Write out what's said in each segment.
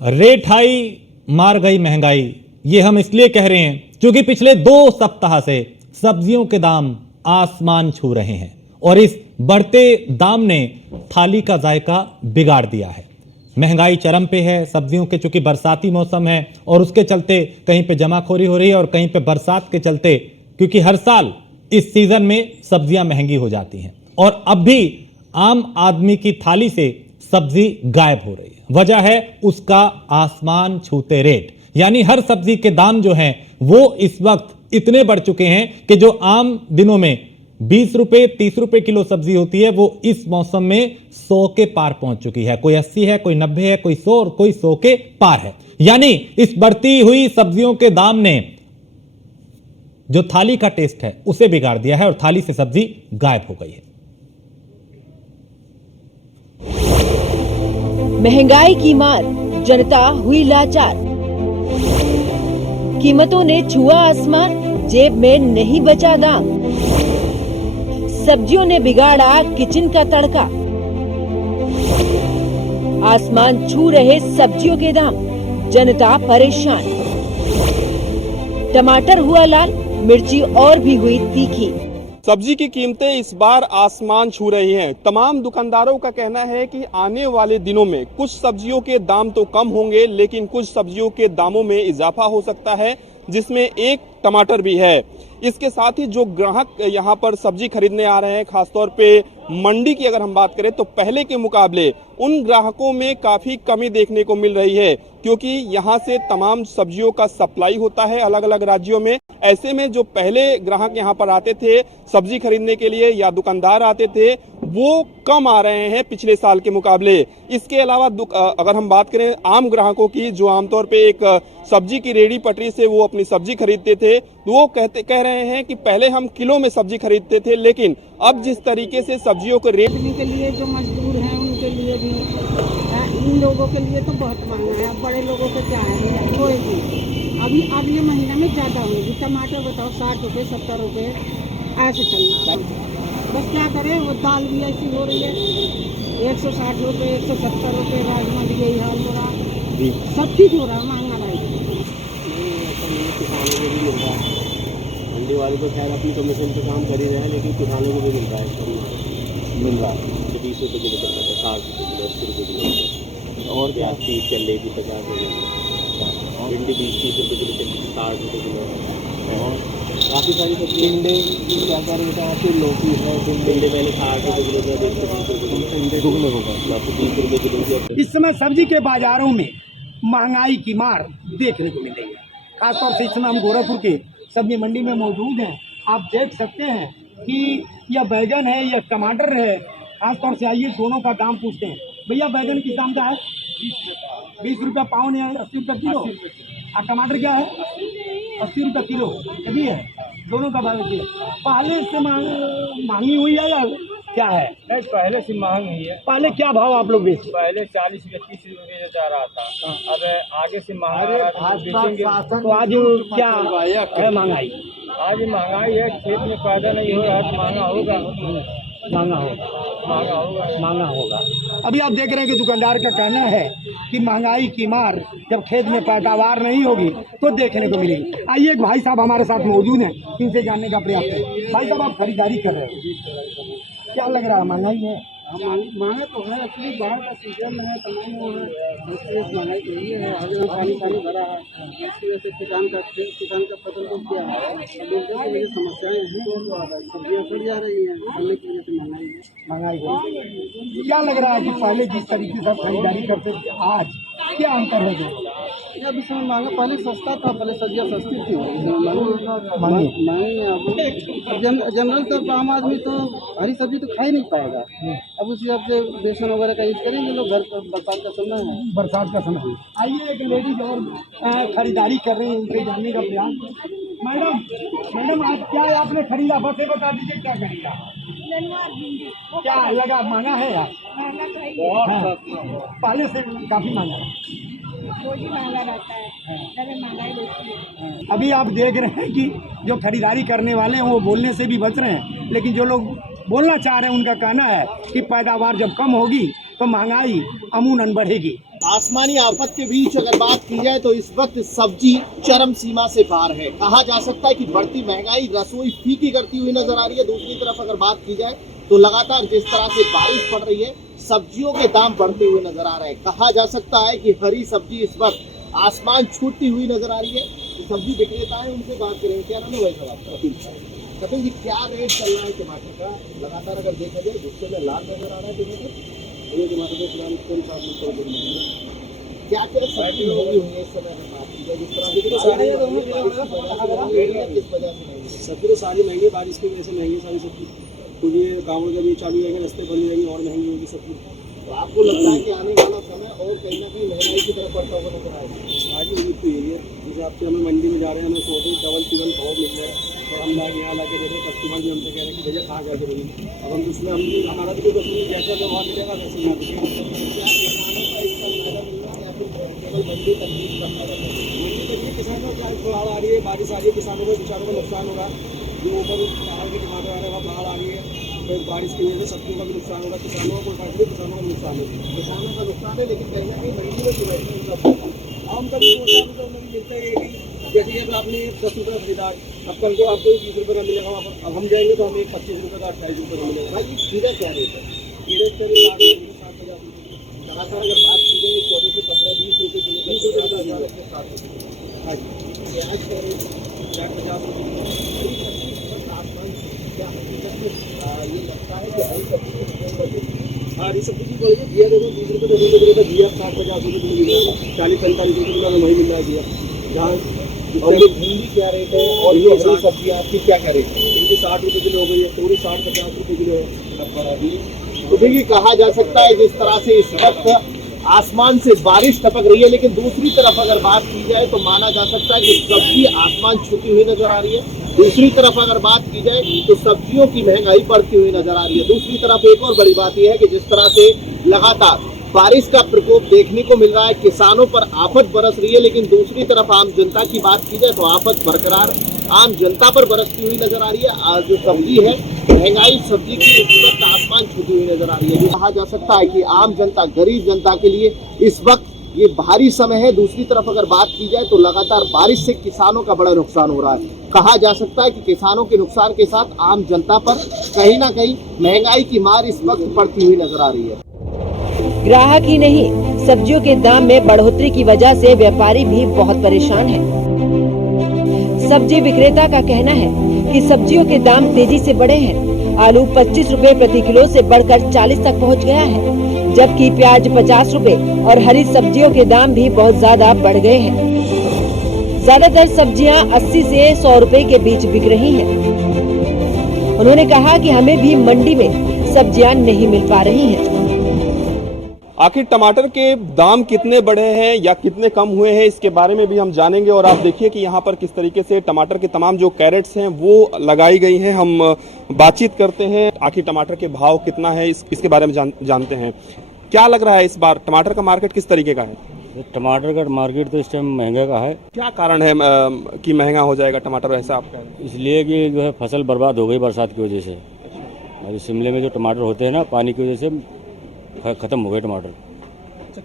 Rate high मार गई महंगाई। ये हम इसलिए कह रहे हैं क्योंकि पिछले 2 सप्ताह से सब्जियों के दाम आसमान छू रहे हैं और इस बढ़ते दाम ने थाली का जायका बिगाड़ दिया है। महंगाई चरम पे है। सब्जियों के चूंकि बरसाती मौसम है और उसके चलते कहीं पे जमाखोरी हो रही है और कहीं पे बरसात के चलते, क्योंकि हर साल इस सीजन में सब्जियां महंगी हो जाती हैं और अब भी आम आदमी की थाली से सब्जी गायब हो रही है। वजह है उसका आसमान छूते रेट, यानी हर सब्जी के दाम जो हैं वो इस वक्त इतने बढ़ चुके हैं कि जो आम दिनों में 20 रुपए 30 रुपए किलो सब्जी होती है वो इस मौसम में 100 के पार पहुंच चुकी है। कोई 80 है, कोई 90 है, कोई 100 और कोई 100 के पार है। यानी इस बढ़ती हुई सब्जियों के दाम ने जो थाली का टेस्ट है उसे बिगाड़ दिया है और थाली से सब्जी गायब हो गई है। महंगाई की मार, जनता हुई लाचार। कीमतों ने छुआ आसमान, जेब में नहीं बचा दाम। सब्जियों ने बिगाड़ा किचन का तड़का। आसमान छू रहे सब्जियों के दाम, जनता परेशान। टमाटर हुआ लाल, मिर्ची और भी हुई तीखी। सब्जी की कीमतें इस बार आसमान छू रही हैं। तमाम दुकानदारों का कहना है कि आने वाले दिनों में कुछ सब्जियों के दाम तो कम होंगे, लेकिन कुछ सब्जियों के दामों में इजाफा हो सकता है, जिसमें एक टमाटर भी है। इसके साथ ही जो ग्राहक यहाँ पर सब्जी खरीदने आ रहे हैं, खासतौर पे मंडी की अगर हम बात करें तो पहले के मुकाबले उन ग्राहकों में काफ़ी कमी देखने को मिल रही है, क्योंकि यहाँ से तमाम सब्जियों का सप्लाई होता है अलग अलग राज्यों में। ऐसे में जो पहले ग्राहक यहाँ पर आते थे सब्जी खरीदने के लिए या दुकानदार आते थे, वो कम आ रहे हैं पिछले साल के मुकाबले। इसके अलावा अगर हम बात करें आम ग्राहकों की, जो आमतौर पे एक सब्जी की रेडी पटरी से वो अपनी सब्जी खरीदते थे, तो वो कह रहे हैं कि पहले हम किलो में सब्जी खरीदते थे, लेकिन अब जिस तरीके से सब्जियों के रेट के लिए जो मजदूर हैं उनके लिए भी, इन लोगों के लिए तो बहुत महंगा है। अब बड़े लोगों को क्या है, कोई भी अभी अब ये महीना में ज़्यादा होगी। टमाटर बताओ 60 रुपये 70 रुपये ऐसे चल रहा है। बस क्या करें, वो दाल भी ऐसी हो रही है 160 रुपये 170 रुपये, राजमा भी यही हाल हो रहा, सब चीज़ हो रहा है महंगा भाई। किसानों को भी मिल रहा है, मंडी वाले तो खैर अपनी कमीशन पे काम कर ही रहे हैं, लेकिन किसानों को भी मिल रहा है, मिल रहा है। 20 रुपये किलो चल रहा है, 60 रुपये किलो, 80 रुपये किलो, और क्या 30 चल रही थी, 50 रुपये, भिंडी 20-30 रुपये किलो चल रही थी, 60 रुपये किलो, और काफ़ी सारी सब्जी। भिंडे क्या क्या रेट है, फिर लौकी है, भिंडे पहले 60 रुपये किलो था, 120 रुपये किलो, भिंडे दुगने हो गए, आपको 30 रुपये किलो। इस समय सब्जी के बाजारों में महंगाई की मार देखने को मिल रही है। खासतौर से इस समय हम गोरखपुर के सब्जी मंडी में मौजूद हैं। आप देख सकते हैं कि यह बैगन है, यह टमाटर है। खासतौर से आइए दोनों का दाम पूछते हैं। भैया बैगन किस दाम का है? 20 रुपये पाउन है, 80 रुपये किलो। और टमाटर क्या है? 80 रुपये किलो। ये भी है, दोनों का भाव है। पहले से महंगी हुई है या क्या है? नहीं, पहले से महंगी हुई है। पहले क्या भाव आप लोग बेचते? पहले 40 रुपये 30 रुपये जा रहा था, अब आगे से महंगा बेचेंगे। तो आज क्या है महंगाई? आज महंगाई है, खेत में पैदा नहीं हो रहा तो महंगा होगा, महंगा होगा, महंगा होगा, महंगा होगा। अभी आप देख रहे हैं कि दुकानदार का कहना है कि महंगाई की मार जब खेत में पैदावार नहीं होगी तो देखने को मिलेगी। आइए एक भाई साहब हमारे साथ मौजूद हैं, इनसे जानने का प्रयास करें। भाई साहब, आप खरीदारी कर रहे हो, क्या लग रहा है महंगाई है? महंगा तो है, अपनी बाढ़ का सीजन है, तमाम वो है, महंगाई तो ये है। आगे में पानी भरा है, इसकी वजह से किसान का फसल को क्या है, लोगों की वजह समस्याएं हैं, सब्जियाँ सड़ जा रही हैं, फलने की वजह से महंगाई महंगाई क्या लग रहा है कि पहले जिस तरीके से आप खरीदारी करते थे आज क्या अंतर हो गया? अब इस समय महंगा, पहले सस्ता था, पहले सब्जियाँ सस्ती थी, महंगी है। अब जनरल तौर पर आम आदमी तो हरी सब्जी तो खा ही नहीं पाएगा। अब उस हिसाब से बेसन वगैरह का यूज करेंगे लोग। घर पर बरसात का समय है, बरसात का समय। आइए एक लेडीज और खरीदारी कर रही है, उनसे जानने का प्रयास। मैडम आज क्या आपने खरीदा? बस ये बता दीजिए क्या खरीदा, क्या लगा? महंगा है यार, पहले से काफी महंगा है। महंगा रहता है, महंगाई होती है। अभी आप देख रहे हैं कि जो खरीदारी करने वाले हैं वो बोलने से भी बच रहे हैं, लेकिन जो लोग बोलना चाह रहे हैं उनका कहना है कि पैदावार जब कम होगी तो महंगाई अमूमन बढ़ेगी। आसमानी आफत के बीच अगर बात की जाए तो इस वक्त सब्जी चरम सीमा से पार है। कहा जा सकता है कि बढ़ती महंगाई रसोई फीकी करती हुई नजर आ रही है। दूसरी तरफ अगर बात की जाए तो लगातार जिस तरह से बारिश पड़ रही है, सब्जियों के दाम बढ़ते हुए नजर आ रहे हैं। कहा जा सकता है कि हरी सब्जी इस वक्त आसमान छूटती हुई नजर आ रही है। तो सब्जी विक्रेता है, उनसे बात करेंगे। क्या नाम है भाई साहब? कपिल जी, क्या रेट चल रहा है टमाटर का? लगातार अगर देखा जाए गुस्से में लाल नजर आ रहा है टमाटर। ये टमाटर का फिलहाल 450 रुपये। क्या क्या सब्जी होगी इस समय में बात की जाए जिस तरह से किस वजह से नहीं? सब्जी तो सारी महंगी, बारिश की वजह से महंगी सारी सब्जी। तो ये कांवड़ का भी चालू रहेंगे, रस्ते बंद रहेंगे और महंगी होगी सब्जी। तो आपको लगता है कि आने वाला समय और कहीं ना कहीं महंगाई की तरफ बढ़ता हुआ नजर आएगा? आज उम्मीद तो यही है। जैसे आपसे हमें मंडी में जा रहे हैं, हमें सोचे डबल टिबल भाव मिल रहा है और हम लाके यहाँ लाके देखे, कस्टमर भी हमसे कह रहे हैं कि भैया कहाँ जाके रही। अब हम उसमें हमारा तो कोई कस्टमर जैसा व्यवहार मिलेगा वैसे यहाँ मंडी तकलीफ करता रहता है। मंडी तक ये किसानों को बाढ़ आ रही है, बारिश आ रही है, किसानों को बेचारों को नुकसान हो रहा है। जो ऊपर पहाड़ के टमाटर आ रहे हैं वहाँ बाढ़ आ रही है, तो बारिश की वजह से सब्जियों का भी नुकसान होगा। किसानों को कोई फायदा नहीं, किसानों का नुकसान होगा। किसानों का नुकसान है, लेकिन कहीं ना कहीं मंडी में सुरक्षा हम कभी सोचा तो हमें मिलता है कि जैसे कि आपने 10 रुपये खरीदा, अब कल को आपको 20 रुपये का मिलेगा वहाँ पर। अब हम जाएंगे तो हमें 25 रुपये का 28 रुपये का मिलेगा। भाई खीरा क्या रेट है? खीरे का 60-50 रुपये। लगातार अगर बात की जाए 14 से 15-20 रुपये किलो, 20 रुपये का 60 रुपये। हाँ जी, प्याज का रेट 50 रुपये। क्या हकीकत में ये लगता है कि हरी सब्जी हाँ, हरी सब्जी की बढ़िया घिया देखो 20 रुपये का 20 रुपये का घिया 60-50 रुपये किलो मिल रहा है। 40-45 रुपये किलो में वही मिल रहा है घिया। जहाँ और ये भिंडी क्या रेट है? और ये हरी सब्जी आपकी क्या क्या रेट है? इनकी 60 रुपये किलो हो गई है, थोड़ी 60-50 रुपये किलो है। तो देखिए, कहा जा सकता है जिस तरह से इस वक्त आसमान से बारिश टपक रही है, लेकिन दूसरी तरफ अगर बात की जाए तो माना जा सकता है कि सब्जी आसमान छूती हुई नजर आ रही है। दूसरी तरफ अगर बात की जाए तो सब्जियों की महंगाई बढ़ती हुई नजर आ रही है। दूसरी तरफ एक और बड़ी बात यह है कि जिस तरह से लगातार बारिश का प्रकोप देखने को मिल रहा है, किसानों पर आफत बरस रही है, लेकिन दूसरी तरफ आम जनता की बात की जाए तो आफत बरकरार आम जनता पर बरसती हुई नजर आ रही है। आज जो सब्जी है, महंगाई सब्जी की इस वक्त आसमान छूती हुई नजर आ रही है। कहा जा सकता है कि आम जनता, गरीब जनता के लिए इस वक्त ये भारी समय है। दूसरी तरफ अगर बात की जाए तो लगातार बारिश से किसानों का बड़ा नुकसान हो रहा है। कहा जा सकता है कि किसानों के नुकसान के साथ आम जनता पर कहीं ना कहीं महंगाई की मार इस वक्त पड़ती हुई नजर आ रही है। ग्राहक ही नहीं, सब्जियों के दाम में बढ़ोतरी की वजह से व्यापारी भी बहुत परेशान है। सब्जी विक्रेता का कहना है कि सब्जियों के दाम तेजी से बढ़े हैं। आलू 25 रुपए प्रति किलो से बढ़कर 40 तक पहुंच गया है, जबकि प्याज 50 रुपए और हरी सब्जियों के दाम भी बहुत ज्यादा बढ़ गए हैं। ज्यादातर सब्जियां 80 से 100 रुपए के बीच बिक रही हैं। उन्होंने कहा कि हमें भी मंडी में सब्जियां नहीं मिल पा रही हैं। आखिर टमाटर के दाम कितने बढ़े हैं या कितने कम हुए हैं, इसके बारे में भी हम जानेंगे। और आप देखिए कि यहाँ पर किस तरीके से टमाटर के तमाम जो कैरेट्स हैं वो लगाई गई हैं। हम बातचीत करते हैं, आखिर टमाटर के भाव कितना है इसके बारे में जानते हैं। क्या लग रहा है इस बार टमाटर का मार्केट किस तरीके का है? टमाटर का मार्केट तो इस टाइम महंगा का है। क्या कारण है कि महंगा हो जाएगा टमाटर, ऐसा आप कह रहे हैं? इसलिए कि जो है फसल बर्बाद हो गई बरसात की वजह से। और शिमले में जो टमाटर होते हैं ना, पानी की वजह से ख़त्म हो गए टमाटर,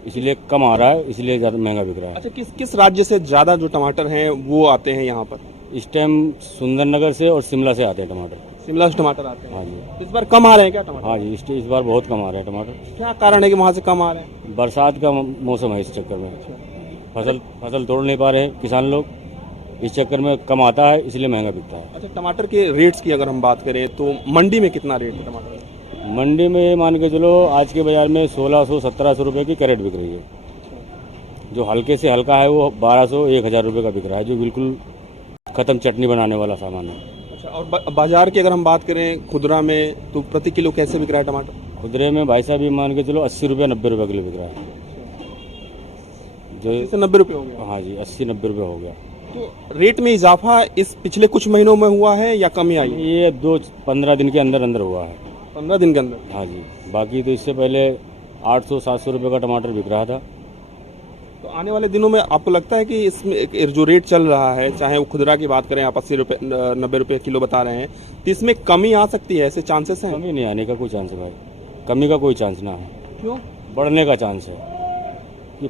इसलिए कम आ रहा है, इसलिए ज़्यादा महंगा बिक रहा है। अच्छा, किस राज्य से ज़्यादा जो टमाटर हैं वो आते हैं यहाँ पर? इस टाइम सुंदरनगर से और शिमला से आते हैं टमाटर। शिमला से टमाटर आते हैं? हाँ जी। तो इस बार कम आ रहे हैं क्या टमाटर? हाँ जी, इस बार बहुत कम आ रहे हैं टमाटर। क्या कारण है कि वहाँ से कम आ रहे हैं? बरसात का मौसम है, इस चक्कर में फसल तोड़ नहीं पा रहे हैं किसान लोग, इस चक्कर में कम आता है, इसलिए महंगा बिकता है। अच्छा, टमाटर के रेट्स की अगर हम बात करें तो मंडी में कितना रेट है टमाटर? मंडी में मान के चलो आज के बाज़ार में 1600-1700 रुपये की कैरेट बिक रही है। जो हल्के से हल्का है वो 1200-1000 रुपये का बिक रहा है, जो बिल्कुल ख़त्म चटनी बनाने वाला सामान है। अच्छा, और बाजार की अगर हम बात करें खुदरा में तो प्रति किलो कैसे बिक रहा है टमाटर? खुदरे में भाई साहब ये मान के चलो 80 रुपये 90 रुपये किलो बिक रहा है। जो 90 रुपये हो गया? हाँ जी, 80-90 रुपये हो गया। तो रेट में इजाफा इस पिछले कुछ महीनों में हुआ है या कमी आई है? ये 2-15 दिन के अंदर अंदर हुआ है। 15 दिन के अंदर? हाँ जी, बाकी तो इससे पहले 800-700 रुपये का टमाटर बिक रहा था। तो आने वाले दिनों में आपको लगता है कि इसमें जो रेट चल रहा है, चाहे वो खुदरा की बात करें, आप 80 रुपये 90 रुपये किलो बता रहे हैं, तो इसमें कमी आ सकती है? ऐसे चांसेस हैं? कमी नहीं आने का कोई चांस है भाई, कमी का कोई चांस ना है। क्यों? बढ़ने का चांस है कि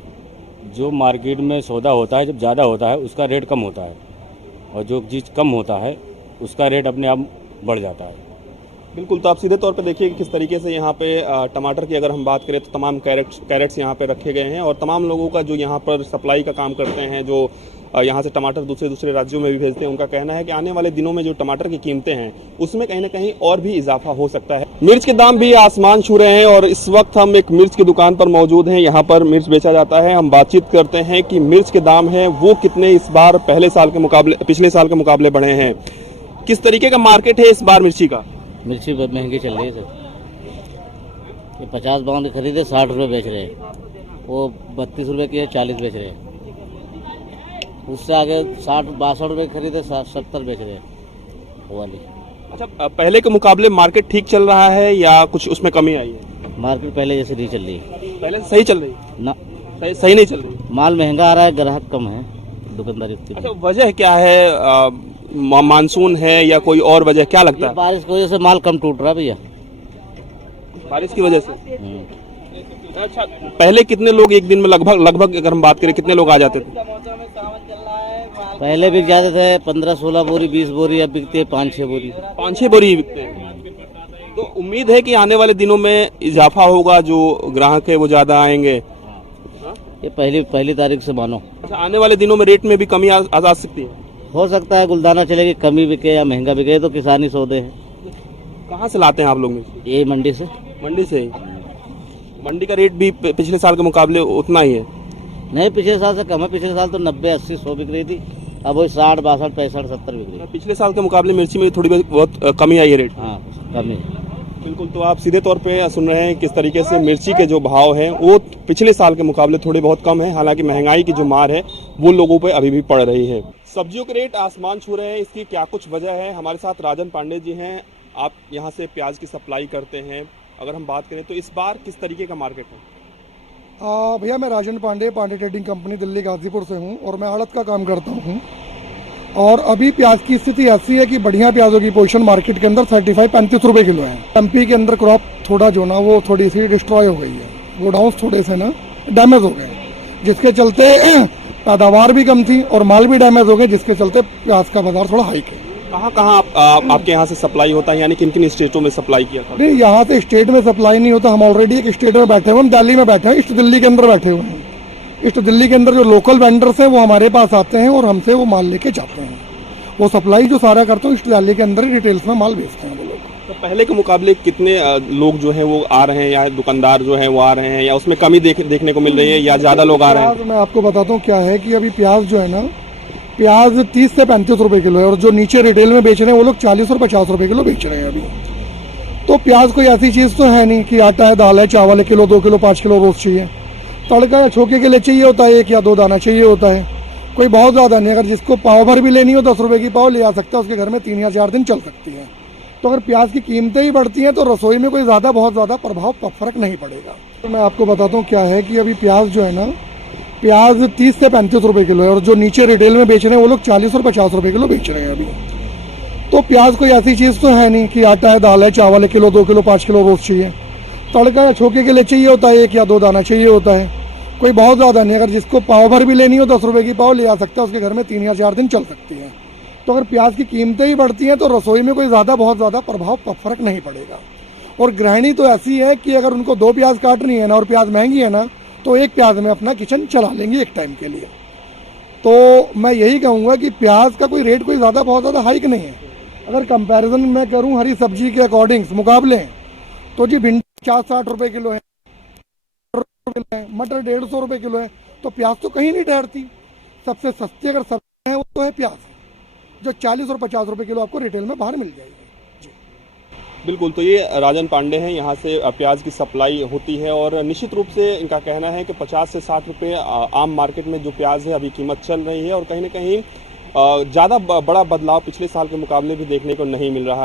जो मार्केट में सौदा होता है जब ज़्यादा होता है उसका रेट कम होता है, और जो चीज़ कम होता है उसका रेट अपने आप बढ़ जाता है। बिल्कुल, तो आप सीधे तौर पे देखिए कि किस तरीके से यहाँ पे टमाटर की अगर हम बात करें तो तमाम कैरेट्स यहाँ पे रखे गए हैं, और तमाम लोगों का जो यहाँ पर सप्लाई का काम करते हैं, जो यहाँ से टमाटर दूसरे राज्यों में भी भेजते हैं, उनका कहना है कि आने वाले दिनों में जो टमाटर की कीमतें हैं उसमें कहीं ना कहीं और भी इजाफा हो सकता है। मिर्च के दाम भी आसमान छू रहे हैं, और इस वक्त हम एक मिर्च की दुकान पर मौजूद हैं। यहाँ पर मिर्च बेचा जाता है। हम बातचीत करते हैं कि मिर्च के दाम हैं वो कितने इस बार पिछले साल के मुकाबले बढ़े हैं। किस तरीके का मार्केट है इस बार मिर्ची का? मिर्ची बहुत महंगी चल रही है सर। ये 50 बाउंड खरीदे 60 रुपये बेच रहे हैं, वो 32 रुपये की है 40 बेच रहे हैं। उससे आगे 60-62 रुपये खरीदे 70 बेच रहे हैं वो वाली। अच्छा, पहले के मुकाबले मार्केट ठीक चल रहा है या कुछ उसमें कमी आई है? मार्केट पहले जैसे नहीं चल रही है। पहले से सही चल रही है ना? सही नहीं चल रही। माल महंगा आ रहा है, ग्राहक कम है, दुकानदारी उतनी अच्छा, वजह क्या है? मानसून है या कोई और वजह, क्या लगता है? बारिश की वजह से माल कम टूट रहा है भैया, बारिश की वजह से। अच्छा, पहले कितने लोग एक दिन में लगभग अगर हम बात करें कितने लोग आ जाते थे? पहले बिक जाते थे 15-16 बोरी, 20 बोरी, अब बिकती है 5-6 बोरी। 5-6 बोरी ही बिकते हैं। तो उम्मीद है कि आने वाले दिनों में इजाफा होगा, जो ग्राहक है वो ज़्यादा आएंगे। ये पहली तारीख से मानो। अच्छा, आने वाले दिनों में रेट में भी कमी आ सकती है? हो सकता है गुलदाना चलेगी, कमी बिके या महंगा बिके, तो किसानी सौदे हैं। कहाँ से लाते हैं आप लोग मिर्ची? ये मंडी से। मंडी से ही। मंडी का रेट भी पिछले साल के मुकाबले उतना ही है? नहीं, पिछले साल से कम है। पिछले साल तो 90-80-100 बिक रही थी, अब वही 60, 62, 65, 70 बिक रही है। पिछले साल के मुकाबले मिर्ची में थोड़ी बहुत कमी आई है रेट? हाँ, कमी। बिल्कुल, तो आप सीधे तौर पे सुन रहे हैं किस तरीके से मिर्ची के जो भाव हैं वो पिछले साल के मुकाबले थोड़े बहुत कम है। हालांकि महंगाई की जो मार है वो लोगों पे अभी भी पड़ रही है। सब्जियों के रेट आसमान छू रहे हैं, इसकी क्या कुछ वजह है? हमारे साथ राजन पांडे जी हैं। आप यहाँ से प्याज की सप्लाई करते हैं। अगर हम बात करें तो इस बार किस तरीके का मार्केट है? भैया, मैं राजन पांडे ट्रेडिंग कंपनी दिल्ली गाजीपुर से हूँ और मैं आड़त का काम करता हूँ। और अभी प्याज की स्थिति ऐसी है कि बढ़िया प्याजों की पोजीशन मार्केट के अंदर 35-35 रुपये किलो है। एमपी के अंदर क्रॉप थोड़ा जो ना वो थोड़ी सी डिस्ट्रॉय हो गई है, गोडाउंस थोड़े से ना डैमेज हो गए, जिसके चलते पैदावार भी कम थी और माल भी डैमेज हो गए, जिसके चलते प्याज का बाजार थोड़ा हाइक है। कहाँ आपके यहाँ से सप्लाई होता है, यानी किन किन स्टेटों में सप्लाई किया था? नहीं, यहाँ से स्टेट में सप्लाई नहीं होता। हम ऑलरेडी एक स्टेट में बैठे हुए, हम दिल्ली में बैठे हैं, ईस्ट दिल्ली के अंदर बैठे हुए हैं। ईस्ट दिल्ली के अंदर जो लोकल वेंडर्स हैं वो हमारे पास आते हैं और हमसे वो माल लेके जाते हैं। वो सप्लाई जो सारा करते हैं ईस्ट दिल्ली के अंदर डिटेल्स में माल बेचते हैं वो लोग। तो पहले के मुकाबले कितने लोग जो हैं वो आ रहे हैं, या दुकानदार जो हैं वो आ रहे हैं, या उसमें कमी देखने को मिल रही है, या ज़्यादा लोग आ रहे हैं? मैं आपको बताता हूँ क्या है कि अभी प्याज जो है ना, प्याज 30 से 35 रुपये किलो है, और जो नीचे रिटेल में बेच रहे हैं वो लोग 40 और 50 रुपये किलो बेच रहे हैं अभी। तो प्याज कोई ऐसी चीज़ तो है नहीं कि आटा है, दाल है, चावल है, किलो 2 किलो 5 किलो रोज चाहिए। तड़का या छोके के लिए चाहिए होता है 1 या 2 दाना चाहिए होता है, कोई बहुत ज़्यादा नहीं। अगर जिसको पाव भर भी लेनी हो 10 रुपये की पाव ले आ सकता है, उसके घर में 3 या 4 दिन चल सकती है। तो अगर प्याज की कीमतें ही बढ़ती हैं तो रसोई में कोई बहुत ज़्यादा फर्क नहीं पड़ेगा। तो मैं आपको बताता हूँ क्या है कि अभी प्याज जो है ना, प्याज 30 से 35 रुपये किलो है, और जो नीचे रिटेल में बेच रहे हैं वो लोग 40 और 50 रुपये किलो बेच रहे हैं अभी। तो प्याज कोई ऐसी चीज़ तो है नहीं कि आटा है, दाल है, चावल है, किलो 2 किलो 5 किलो रोज चाहिए। तड़का या छोके के लिए चाहिए होता है 1 या 2 दाना चाहिए होता है, कोई बहुत ज़्यादा नहीं। अगर जिसको पाव भर भी लेनी हो 10 रुपये की पाव ले आ सकता है, उसके घर में 3 या 4 दिन चल सकती है। तो अगर प्याज की कीमतें ही बढ़ती हैं तो रसोई में कोई बहुत ज़्यादा फर्क नहीं पड़ेगा। और गृहिणी तो ऐसी है कि अगर उनको 2 प्याज काटनी है ना और प्याज महंगी है ना, तो 1 प्याज में अपना किचन चला लेंगे एक टाइम के लिए। तो मैं यही कहूँगा कि प्याज का कोई रेट कोई बहुत ज़्यादा हाइक नहीं है। अगर कंपैरिजन मैं करूँ हरी सब्जी के अकॉर्डिंग मुकाबले, तो जी भिंडी 50-60 रुपये किलो है, मटर 150 रुपये किलो है, तो प्याज तो कहीं नहीं ठहरती। सबसे सस्ती अगर सब्जी है वो तो है प्याज, जो 40 और 50 रुपये किलो आपको रिटेल में बाहर मिल जाएगी। बिल्कुल, तो ये राजन पांडे हैं, यहाँ से प्याज की सप्लाई होती है, और निश्चित रूप से इनका कहना है कि 50 से 60 रुपये आम मार्केट में जो प्याज है अभी कीमत चल रही है, और कहीं ना कहीं ज़्यादा बड़ा बदलाव पिछले साल के मुकाबले भी देखने को नहीं मिल रहा है।